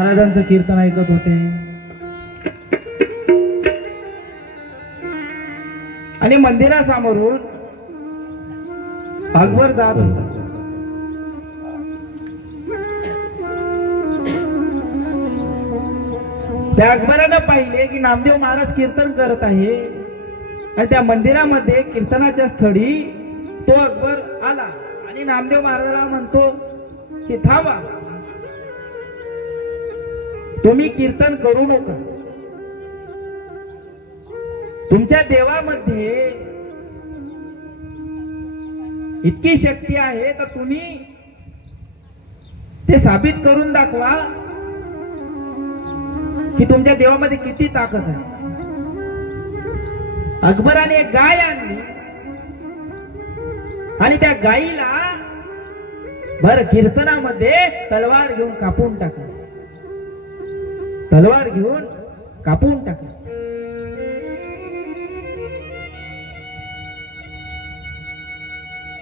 महाराजांचं कीर्तन ऐकत होते आणि मंदिरासमोरून अकबर जात होता. त्या अकबरानं पाहिले की नामदेव महाराज कीर्तन करत आहे आणि त्या मंदिरामध्ये कीर्तनाच्या स्थळी तो अकबर आला आणि नामदेव महाराजाला म्हणतो की थांबा, तुम्ही कीर्तन करू नका. तुमच्या देवामध्ये इतकी शक्ती आहे तर तुम्ही ते साबित करून दाखवा की तुमच्या देवामध्ये किती ताकद आहे. अकबराने एक गाय आणली आणि त्या गायीला भर कीर्तनामध्ये तलवार घेऊन कापून टाकली. तलवार घेऊन कापून टाकली.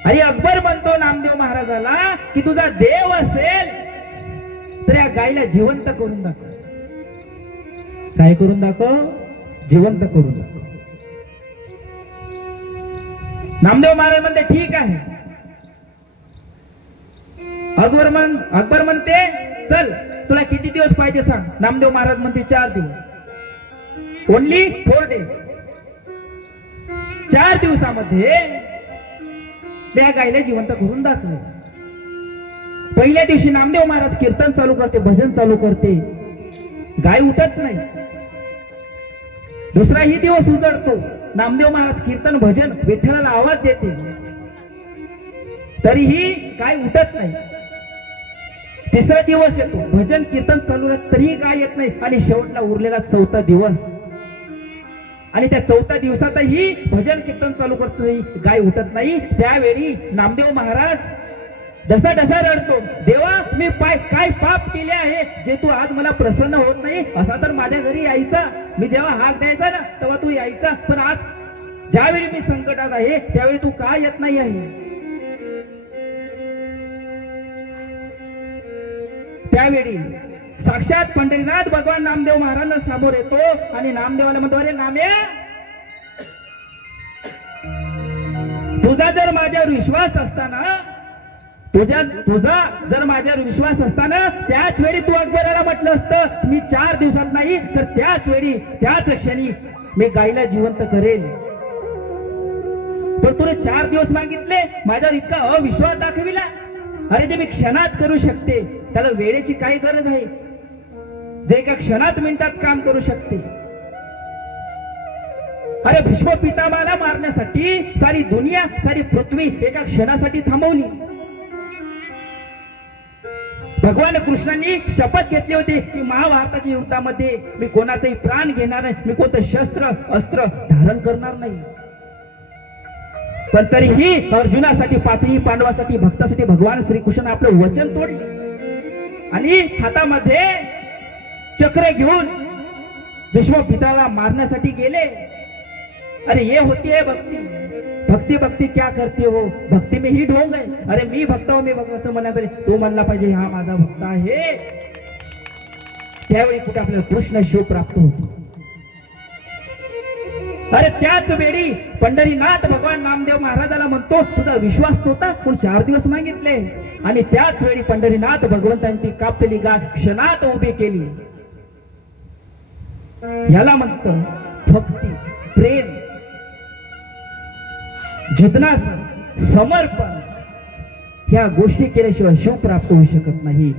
आणि अकबर म्हणतो नामदेव महाराजाला की तुझा देव असेल तर या गायीला जिवंत करून दाखव. काय करून दाखव? जिवंत करून दाखव. नामदेव महाराज म्हणते ठीक आहे. अकबर म्हणते चल तुला किती दिवस पाहिजे सांग. नामदेव महाराज म्हणते 4 दिवस. Only 4 days. 4 दिवसामध्ये त्या गायीला जिवंत करून दाखवलं. पहिल्या दिवशी नामदेव महाराज कीर्तन चालू करते, भजन चालू करते, गाय उठत नाही. दुसराही दिवस उजडतो, नामदेव महाराज कीर्तन भजन विठ्ठलाला आवाज देते, तरीही गाय उठत नाही. तिसरा दिवस येतो, भजन कीर्तन चालू राहत तरीही गाय येत नाही. आणि शेवटला उरलेला 4था दिवस आणि त्या 4थ्या दिवसातही भजन कीर्तन चालू करतो, गाय उठत नाही. त्यावेळी नामदेव महाराज डसा डसा रडतो, देवा मी काय पाप केले आहे जे तू आज मला प्रसन्न होत नाही. असा तर माझ्या घरी यायचा, मी जेव्हा हाक द्यायचा ना तेव्हा तू यायचा, पण आज ज्यावेळी मी संकटात आहे त्यावेळी तू का येत नाही आहे. त्यावेळी साक्षात पंढरीनाथ भगवान नामदेव महाराजांना समोर येतो आणि नामदेवाला म्हणतो, अरे नाम्या, तुझा जर माझ्यावर विश्वास असताना तुझा जर माझ्यावर विश्वास असताना त्याच वेळी तू अकबराला म्हटलं असतं मी 4 दिवसात नाही तर त्याच वेळी त्याच क्षणी मी गायीला जिवंत करेल. पण तुला 4 दिवस मागितले, माझ्यावर इतका अविश्वास दाखविला. अरे जे मी क्षणात करू शकते त्याला वेळेची काय गरज आहे, जे एका क्षणात मिनिटात काम करू शकते. अरे भीष्म पितामहाला मारण्यासाठी सारी दुनिया सारी पृथ्वी एका क्षणासाठी थांबवली. भगवान कृष्णांनी शपथ घेतली होती की महाभारताच्या युद्धामध्ये मी कोणाचाही प्राण घेणार नाही, मी कोणतं शस्त्र अस्त्र धारण करणार नाही. पण तरीही अर्जुनासाठी, 5ही पांडवासाठी, भक्तासाठी भगवान श्रीकृष्ण आपलं वचन तोडले आणि हातामध्ये चक्र घेऊन भीष्म पिताला मारण्यासाठी गेले. अरे ये होती है भक्ती, भक्ती भक्ती क्या करती हो, भक्ती में ही ढोंग है. अरे मी भक्त हो, मी भक्त असं म्हणा तरी तो म्हणला पाहिजे हा माझा भक्त आहे. त्यावेळी कुठे आपल्याला कृष्ण शिव प्राप्त होतो. अरे त्याच वेळी पंढरीनाथ भगवान नामदेव महाराजाला म्हणतो तुझा विश्वास होता पण 4 दिवस मागितले. आणि त्याच वेळी पंढरीनाथ भगवंतांनी कापलेली गाय क्षणात उभी केली. याला म्हणतं भक्ती, प्रेम, जिज्ञासा, समर्पण. ह्या गोष्टी केल्याशिवाय शिव प्राप्त होऊ शकत नाही.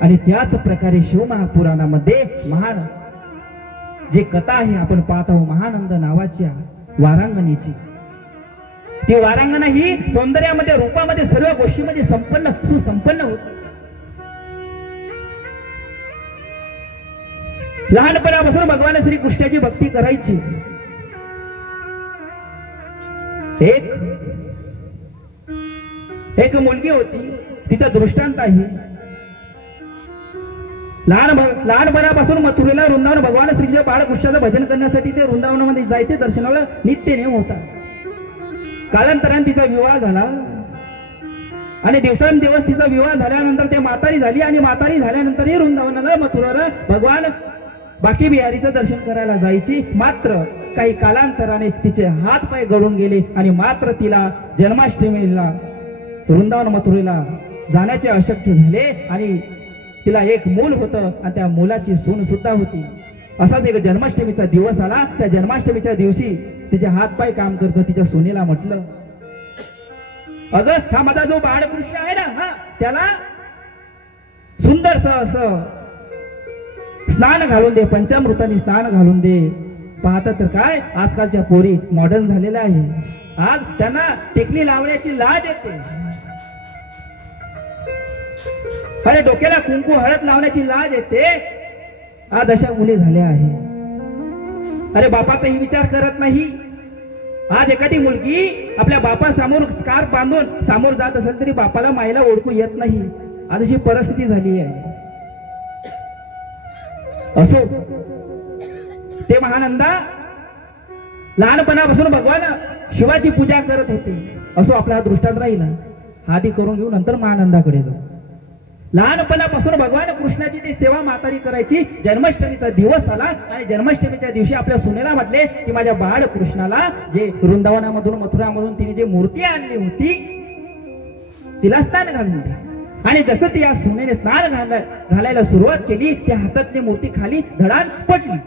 आणि त्याच प्रकारे शिवमहापुराणामध्ये महान जे कथा आहे आपण पाहत आहोत, महानंद नावाच्या वारांगणीची. ती वारांगणा ही सौंदर्यामध्ये, रूपामध्ये, सर्व गोष्टीमध्ये सुसंपन्न होती. लहानपणापासून भगवान श्रीकृष्णाची भक्ती करायची. एक मुलगी होती, तिचा दृष्टांत आहे. लहानपणापासून मथुरेला वृंदावन भगवान श्रीकृष्ण बाळकृष्णाचं भजन करण्यासाठी ते वृंदावनामध्ये जायचे, दर्शनाला नित्य नेम होता. कालांतराने तिचा विवाह झाला आणि दिवसेंदिवस तिचा विवाह झाल्यानंतर ते म्हातारी झाली आणि म्हातारी झाल्यानंतरही वृंदावनाला मथुराला भगवान बाकी बिहारीचं दर्शन करायला जायची. मात्र काही कालांतराने तिचे हात पाय गळून गेले आणि मात्र तिला जन्माष्टमीला वृंदावन मथुरेला जाण्याचे अशक्य झाले आणि तिला एक मूल होतं आणि त्या मुलाची सून सुद्धा होती. असाच एक जन्माष्टमीचा दिवस आला. त्या जन्माष्टमीच्या दिवशी तिचे हात पाय काम करतो. तिच्या सुनेला म्हटलं, अगं हा माझा जो बाळकृष्ण आहे ना, हा त्याला सुंदरस असं स्नान घालून दे, पंचामृताने स्नान घालून दे. पाहता तर काय आजकालच्या पोरी मॉडर्न झालेल्या आहे. आज त्यांना टिकली लावण्याची लाज येते. अरे डोक्याला कुंकू हळद लावण्याची लाज येते. आज अशा मुली झाल्या आहे. अरे बापाचाही विचार करत नाही. आज एखादी मुलगी आपल्या बापासमोर स्कार्फ बांधून समोर जात असेल तरी बापाला मायला ओळखू येत नाही. आज अशी परिस्थिती झाली आहे. असो ते महानंदा लहानपणापासून भगवान शिवाची पूजा करत होते. असो आपला हा दृष्टांत राहील. आधी करून घेऊ नंतर महानंदाकडे जाऊ. लहानपणापासून भगवान कृष्णाची ती सेवा म्हातारी करायची. जन्माष्टमीचा दिवस आला आणि जन्माष्टमीच्या दिवशी आपल्या सुनेला म्हटले की माझ्या बाळ कृष्णाला जे वृंदावनामधून मथुरामधून तिने जे मूर्ती आणली होती तिला स्नान घालून दे. आणि जसं ती या सुनेने स्नान घालायला सुरुवात केली त्या हातातली मूर्ती खाली धडान पडली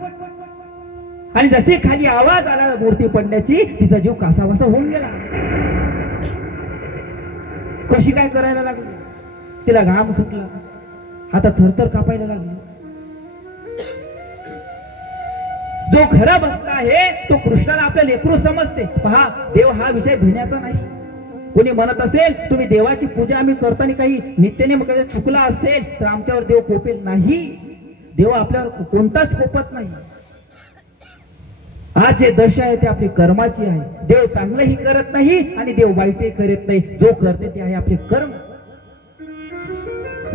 आणि जशी खाली आवाज आला मूर्ती पडण्याची तिचा जीव कासावासा होऊन गेला. कशी काय करायला लागली. तिला घाम सुटला. हातात थरथर कापायला लागली. जो खरा भक्त आहे तो कृष्णाला आपल्या लेकरू समजते. पहा देव हा विषय भिण्याचा नाही. कोणी म्हणत असेल तुम्ही देवाची पूजा आम्ही करताना काही नित्यनेम कधी चुकला असेल तर आमच्यावर देव कोपेल नाही. देव आपल्यावर कोणताच कोपत नाही. आज जे दशा आहे ते आपली कर्माची आहे. देव चांगलंही करत नाही आणि देव वाईटही करत नाही. जो करते ते आहे आपले कर्म.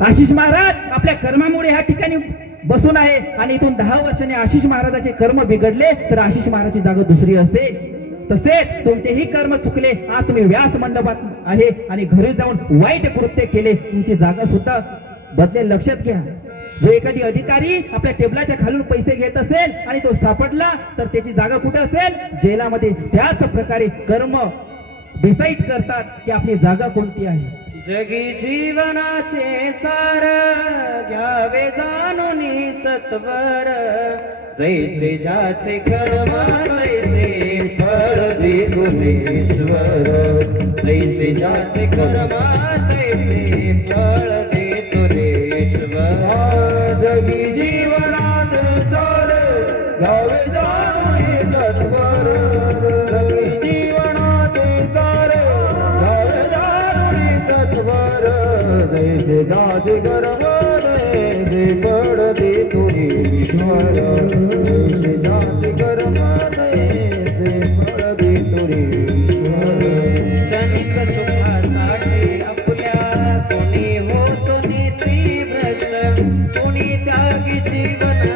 आशिष महाराज आपल्या कर्मामुळे ह्या ठिकाणी बसून आहे आणि इथून 10 वर्षांनी आशिष महाराजाचे कर्म बिघडले तर आशिष महाराजाची जागा दुसरी असेल. तसेच तुमचेही कर्म चुकले. आज तुम्ही व्यास मंडपात आहे आणि घरी जाऊन वाईट कृत्य केले. तुमची जागा सुद्धा बदलेल. लक्षात घ्या. जो एखादी अधिकारी आपल्या टेबलाच्या खालून पैसे घेत असेल आणि तो सापडला तर त्याची जागा कुठे असेल? जेलामध्ये. त्याच प्रकारे कर्म डिसाईड करतात की आपली जागा कोणती आहे. जगी जीवनाचे सार घ्यावे जाणून सत्वर. जैसे ज्याचे कर्म तैसे फळ देतोश्वर. जैसे ज्याचे कर्म तैसे फळ देतोश्वर. जगी जीवनात सार घ्यावे जाणून सत्वर. जगी जीवनात सार घ्यावे जाणून सत्वर. जैसे ज्याचे कर्म तैसे फळ देतोश्वर. जैसे ज्याचे कर्म तैसे फळ देतोश्वर. क्षणिक सुखासाठी आपल्या कोणी होतो नीती भ्रष्ट. कोणी त्यागी जीवन